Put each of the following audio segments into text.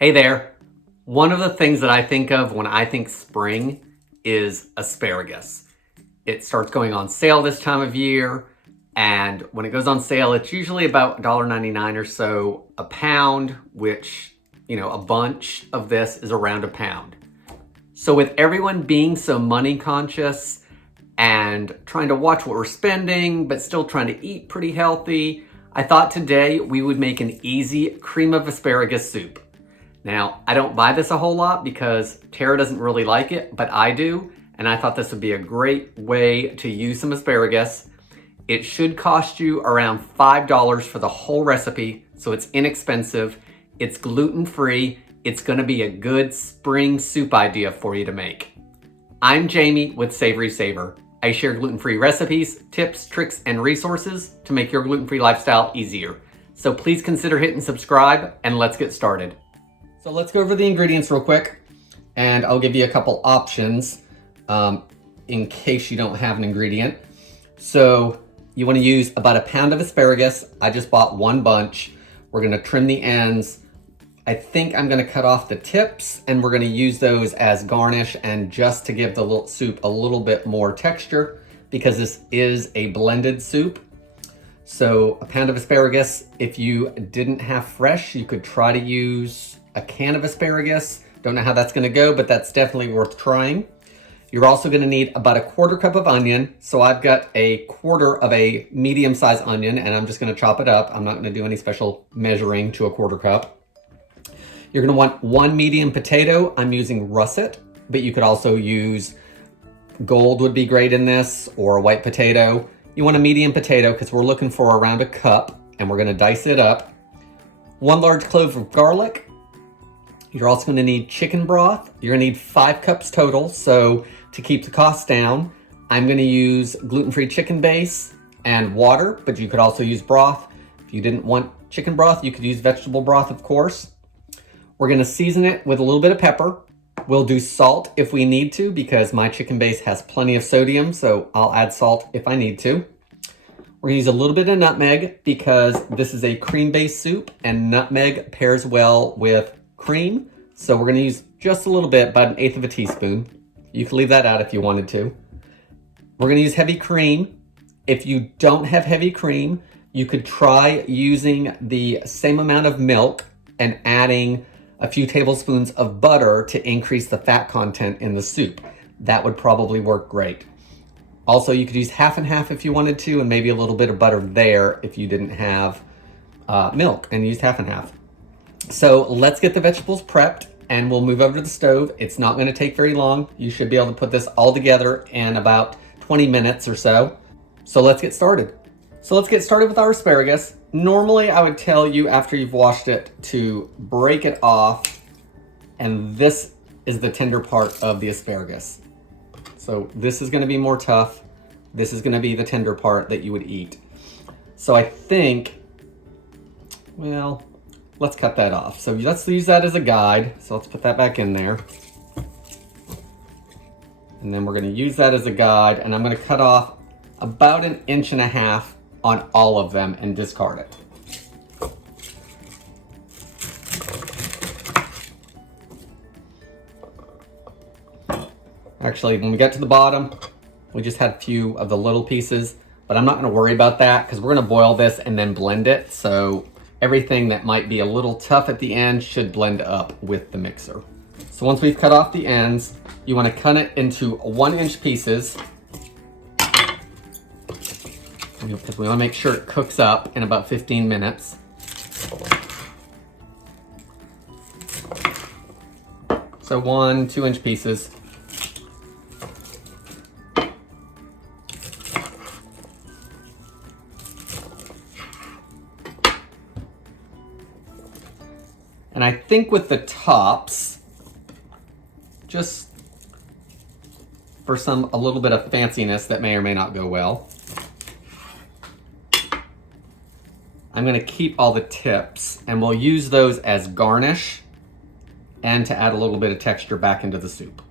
Hey there. One of the things that I think of when I think spring is asparagus. It starts going on sale this time of year, and when it goes on sale, it's usually about $1.99 or so a pound, which, a bunch of this is around a pound. So with everyone being so money conscious and trying to watch what we're spending, but still trying to eat pretty healthy, I thought today we would make an easy cream of asparagus soup. Now, I don't buy this a whole lot because Tara doesn't really like it, but I do, and I thought this would be a great way to use some asparagus. It should cost you around $5 for the whole recipe, so it's inexpensive. It's gluten-free. It's gonna be a good spring soup idea for you to make. I'm Jamie with SavorySaver. I share gluten-free recipes, tips, tricks, and resources to make your gluten-free lifestyle easier. So please consider hitting subscribe, and let's get started. So let's go over the ingredients real quick, and I'll give you a couple options in case you don't have an ingredient. So you want to use about a pound of asparagus. I just bought one bunch. We're going to trim the ends. I think I'm going to cut off the tips, and we're going to use those as garnish and just to give the little soup a little bit more texture because this is a blended soup. So a pound of asparagus. If you didn't have fresh, you could try to use a can of asparagus. Don't know how that's gonna go, but that's definitely worth trying. You're also gonna need about a quarter cup of onion. So I've got a quarter of a medium-sized onion and I'm just gonna chop it up. I'm not gonna do any special measuring to a quarter cup. You're gonna want one medium potato. I'm using russet, but you could also use gold would be great in this, or a white potato. You want a medium potato because we're looking for around a cup and we're gonna dice it up. One large clove of garlic. You're also going to need chicken broth. You're going to need 5 cups total. So to keep the cost down, I'm going to use gluten-free chicken base and water, but you could also use broth. If you didn't want chicken broth, you could use vegetable broth, of course. We're going to season it with a little bit of pepper. We'll do salt if we need to because my chicken base has plenty of sodium, so I'll add salt if I need to. We're going to use a little bit of nutmeg because this is a cream-based soup and nutmeg pairs well with cream, so we're going to use just a little bit, about 1/8 of a teaspoon. You can leave that out if you wanted to. We're going to use heavy cream. If you don't have heavy cream, you could try using the same amount of milk and adding a few tablespoons of butter to increase the fat content in the soup. That would probably work great. Also, you could use half and half if you wanted to, and maybe a little bit of butter there if you didn't have milk and used half and half. So let's get the vegetables prepped and we'll move over to the stove. It's not going to take very long. You should be able to put this all together in about 20 minutes or so. So let's get started. So let's get started with our asparagus. Normally I would tell you after you've washed it to break it off, and this is the tender part of the asparagus. So this is going to be more tough. This is going to be the tender part that you would eat. So I think, well, let's cut that off. So let's use that as a guide. So let's put that back in there. And then we're going to use that as a guide, and I'm going to cut off about 1.5 inches on all of them and discard it. Actually, when we get to the bottom, we just had a few of the little pieces, but I'm not going to worry about that because we're going to boil this and then blend it. So everything that might be a little tough at the end should blend up with the mixer. So once we've cut off the ends, you want to cut it into 1-inch pieces because we want to make sure it cooks up in about 15 minutes. So 1-2-inch pieces. And I think with the tops, just for a little bit of fanciness that may or may not go well, I'm going to keep all the tips and we'll use those as garnish and to add a little bit of texture back into the soup.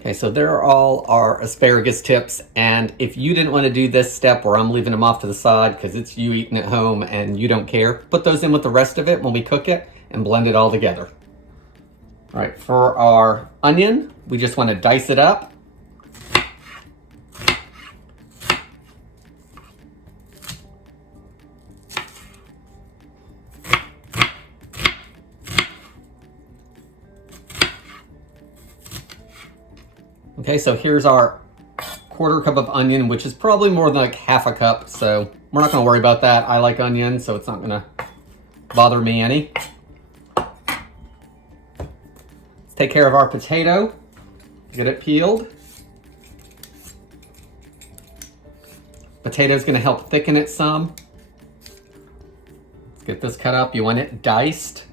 Okay, so there are all our asparagus tips, and if you didn't want to do this step where I'm leaving them off to the side because it's you eating at home and you don't care, put those in with the rest of it when we cook it and blend it all together. All right, for our onion, we just want to dice it up. Okay, so here's our 1/4 cup of onion, which is probably more than like 1/2 cup, so we're not gonna worry about that. I like onion, so it's not gonna bother me any. Let's take care of our potato, get it peeled. Potato's gonna help thicken it some. Let's get this cut up. You want it diced.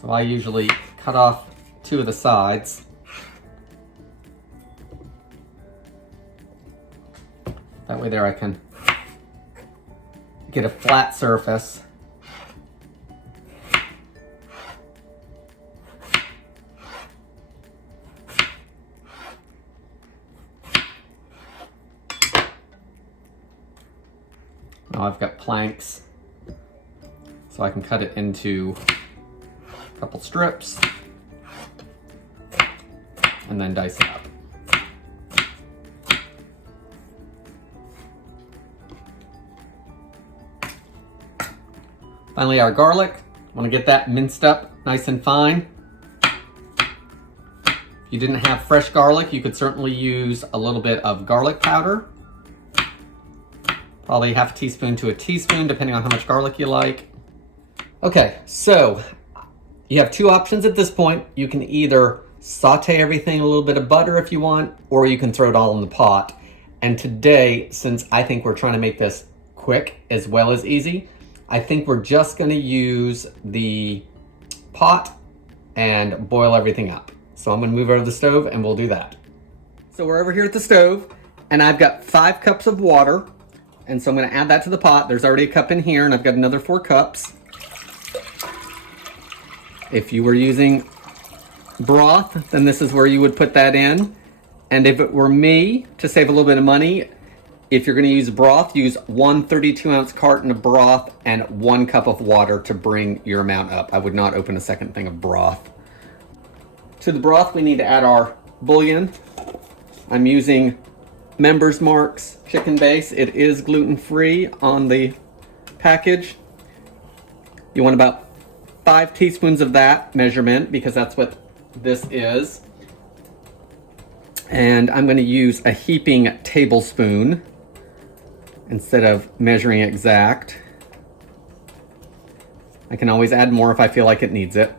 So I usually cut off 2 of the sides. That way there I can get a flat surface. Now I've got planks, so I can cut it into a couple strips and then dice it up. Finally, our garlic. Want to get that minced up nice and fine. If you didn't have fresh garlic, you could certainly use a little bit of garlic powder. Probably 1/2 teaspoon to a teaspoon, depending on how much garlic you like. Okay, so you have 2 options at this point. You can either saute everything in a little bit of butter if you want, or you can throw it all in the pot. And today, since I think we're trying to make this quick as well as easy, I think we're just gonna use the pot and boil everything up. So I'm gonna move over to the stove and we'll do that. So we're over here at the stove and I've got 5 cups of water. And so I'm gonna add that to the pot. There's already a cup in here and I've got another 4 cups. If you were using broth, then this is where you would put that in. And if it were me, to save a little bit of money, if you're gonna use broth, use 1 32-ounce carton of broth and 1 cup of water to bring your amount up. I would not open a second thing of broth. To the broth, we need to add our bouillon. I'm using Members Mark's chicken base. It is gluten-free on the package. You want about 5 teaspoons of that measurement because that's what this is. And I'm gonna use a heaping tablespoon instead of measuring exact. I can always add more if I feel like it needs it.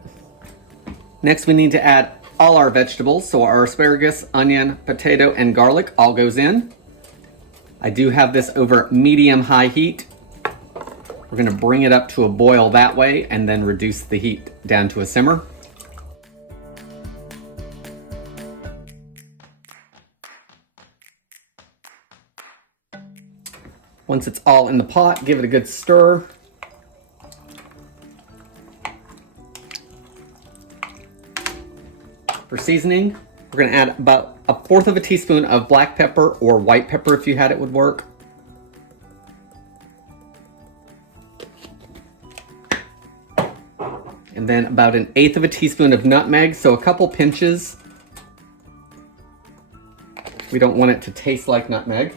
Next, we need to add all our vegetables. So our asparagus, onion, potato, and garlic all goes in. I do have this over medium-high heat. We're gonna bring it up to a boil that way and then reduce the heat down to a simmer. Once it's all in the pot, give it a good stir. For seasoning, we're gonna add about 1/4 of a teaspoon of black pepper or white pepper if you had it would work. And then about 1/8 of a teaspoon of nutmeg, so a couple pinches. We don't want it to taste like nutmeg.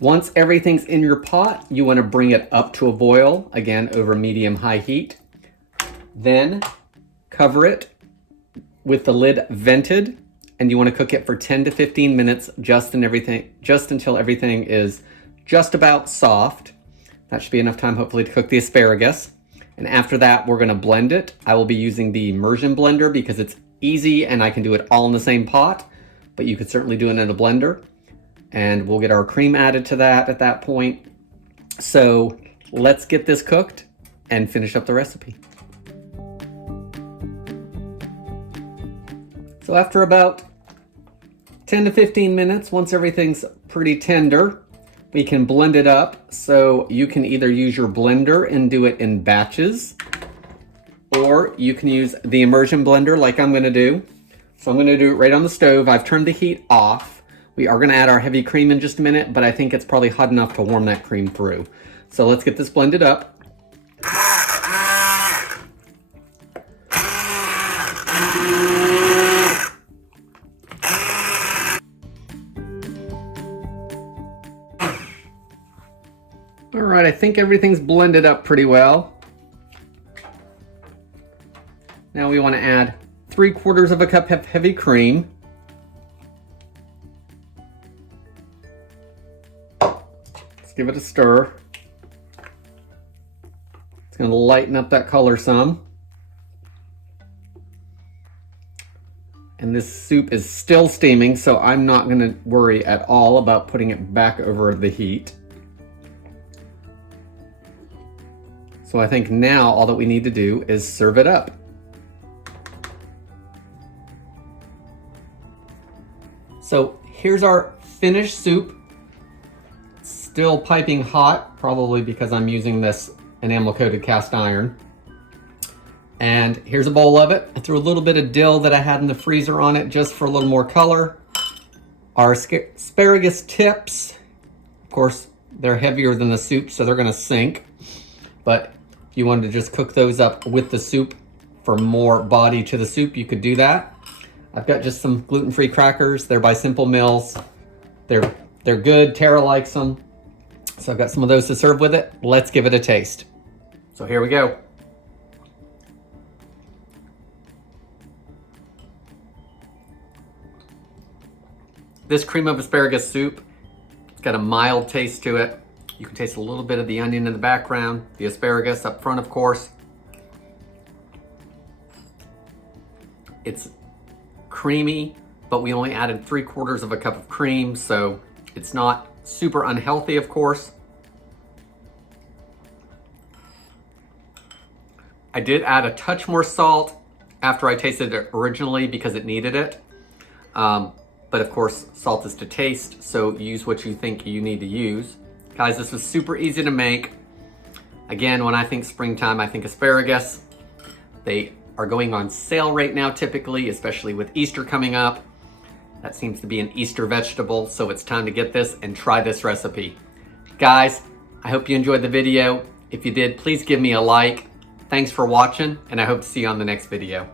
Once everything's in your pot, you want to bring it up to a boil, again over medium-high heat. Then cover it with the lid vented, and you want to cook it for 10 to 15 minutes just until everything is just about soft. That should be enough time, hopefully, to cook the asparagus. And after that, we're going to blend it. I will be using the immersion blender because it's easy and I can do it all in the same pot, but you could certainly do it in a blender. And we'll get our cream added to that at that point. So let's get this cooked and finish up the recipe. So after about 10 to 15 minutes, once everything's pretty tender, we can blend it up. So you can either use your blender and do it in batches, or you can use the immersion blender like I'm gonna do. So I'm gonna do it right on the stove. I've turned the heat off. We are gonna add our heavy cream in just a minute, but I think it's probably hot enough to warm that cream through. So let's get this blended up. All right, I think everything's blended up pretty well. Now we want to add 3/4 of a cup of heavy cream. Let's give it a stir. It's going to lighten up that color some. And this soup is still steaming, so I'm not going to worry at all about putting it back over the heat. So I think now all that we need to do is serve it up. So here's our finished soup. It's still piping hot, probably because I'm using this enamel coated cast iron. And here's a bowl of it. I threw a little bit of dill that I had in the freezer on it just for a little more color. Our asparagus tips, of course, they're heavier than the soup, so they're gonna sink. But if you wanted to just cook those up with the soup for more body to the soup, you could do that. I've got just some gluten-free crackers. They're by Simple Mills. They're good. Tara likes them. So I've got some of those to serve with it. Let's give it a taste. So here we go. This cream of asparagus soup, it's got a mild taste to it. You can taste a little bit of the onion in the background, the asparagus up front, of course. It's creamy, but we only added 3/4 of a cup of cream, so it's not super unhealthy, of course. I did add a touch more salt after I tasted it originally because it needed it. But of course, salt is to taste, so use what you think you need to use. Guys, this was super easy to make. Again, when I think springtime, I think asparagus. They are going on sale right now typically, especially with Easter coming up. That seems to be an Easter vegetable, so it's time to get this and try this recipe. Guys, I hope you enjoyed the video. If you did, please give me a like. Thanks for watching, and I hope to see you on the next video.